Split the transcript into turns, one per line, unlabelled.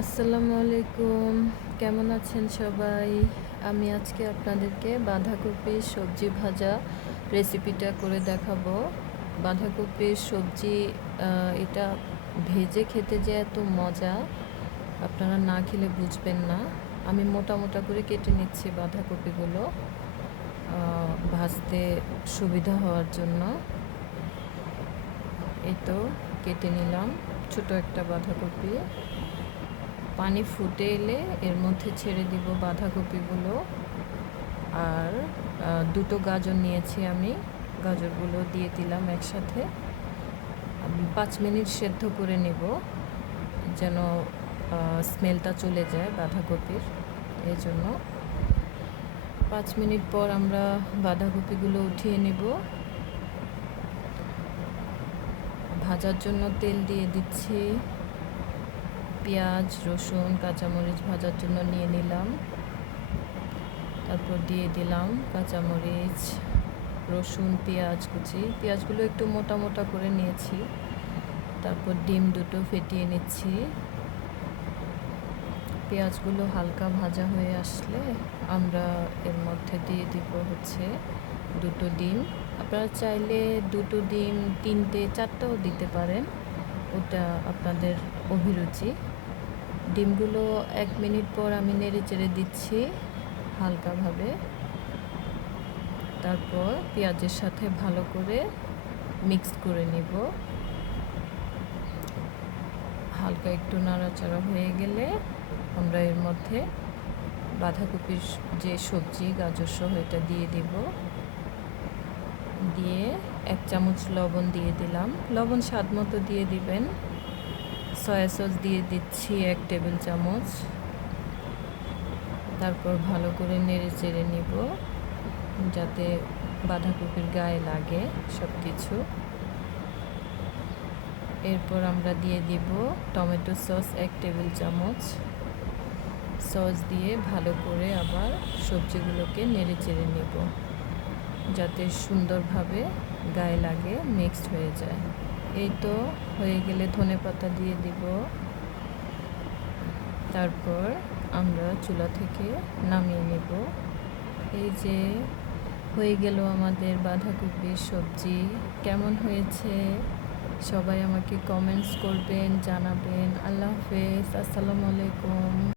আসসালামু আলাইকুম। কেমন আছেন সবাই? আমি আজকে আপনাদেরকে বাঁধাকপির সবজি ভাজা রেসিপিটা করে দেখাবো। বাঁধাকপির সবজি এটা ভেজে খেতে যে এত মজা, আপনারা না খেলে বুঝবেন না। আমি মোটা মোটা করে কেটে নিচ্ছি বাঁধাকপিগুলো ভাজতে সুবিধা হওয়ার জন্য। এই তো, কেটে নিলাম ছোট একটা বাঁধাকপি। পানি ফুটে এলে এর মধ্যে ছেড়ে দিব বাঁধাকপিগুলো। আর দুটো গাজর নিয়েছি আমি। গাজরগুলো দিয়ে দিলাম একসাথে। পাঁচ মিনিট সেদ্ধ করে নেব যেন স্মেলটা চলে যায় বাঁধাকপির। এই জন্য পাঁচ মিনিট পর আমরা বাঁধাকপিগুলো উঠিয়ে নেব। ভাজার জন্য তেল দিয়ে দিচ্ছি। পেঁয়াজ, রসুন, কাঁচামরিচ ভাজার জন্য নিয়ে নিলাম। তারপর দিয়ে দিলাম কাঁচামরিচ, রসুন, পেঁয়াজ কুচি। পেঁয়াজগুলো একটু মোটা মোটা করে নিয়েছি। তারপর ডিম দুটো ফেটিয়ে নিচ্ছি। পেঁয়াজগুলো হালকা ভাজা হয়ে আসলে আমরা এর মধ্যে দিয়ে দিব হচ্ছে দুটো ডিম। আপনারা চাইলে দুটো ডিম, তিনটে, চারটাও দিতে পারেন। ওটা আপনাদের অভিরুচি। ডিমগুলো এক মিনিট পর আমি নেড়ে চেড়ে দিচ্ছি হালকাভাবে। তারপর পেঁয়াজের সাথে ভালো করে মিক্স করে নিব। হালকা একটু নাড়াচাড়া হয়ে গেলে আমরা এর মধ্যে বাঁধাকপির যে সবজি, গাজর সহ এটা দিয়ে দিব। দিয়ে এক চামচ লবণ দিয়ে দিলাম। লবণ স্বাদ মতো দিয়ে দিবেন। সয়া সস দিয়ে দিচ্ছি এক টেবিল চামচ। তারপর ভালো করে নেড়ে চেড়ে নিব, যাতে বাঁধাকপির গায়ে লাগে সব কিছু এরপর আমরা দিয়ে দিব টমেটো সস এক টেবিল চামচ। সস দিয়ে ভালো করে আবার সবজিগুলোকে নেড়ে চেড়ে নেব। যাতে সুন্দরভাবে গায়ে লাগে মিক্সড হয়ে যায়। এই তো হয়ে গেলে ধনে পাতা দিয়ে দিব। তারপর আমরা চুলা থেকে নামিয়ে নেব। এই যে হয়ে গেল আমাদের বাঁধাকপির সবজি। কেমন হয়েছে? সবাই আমাকে কমেন্টস করবেন, জানাবেন। আল্লাহ হাফেজ, আসসালামু আলাইকুম।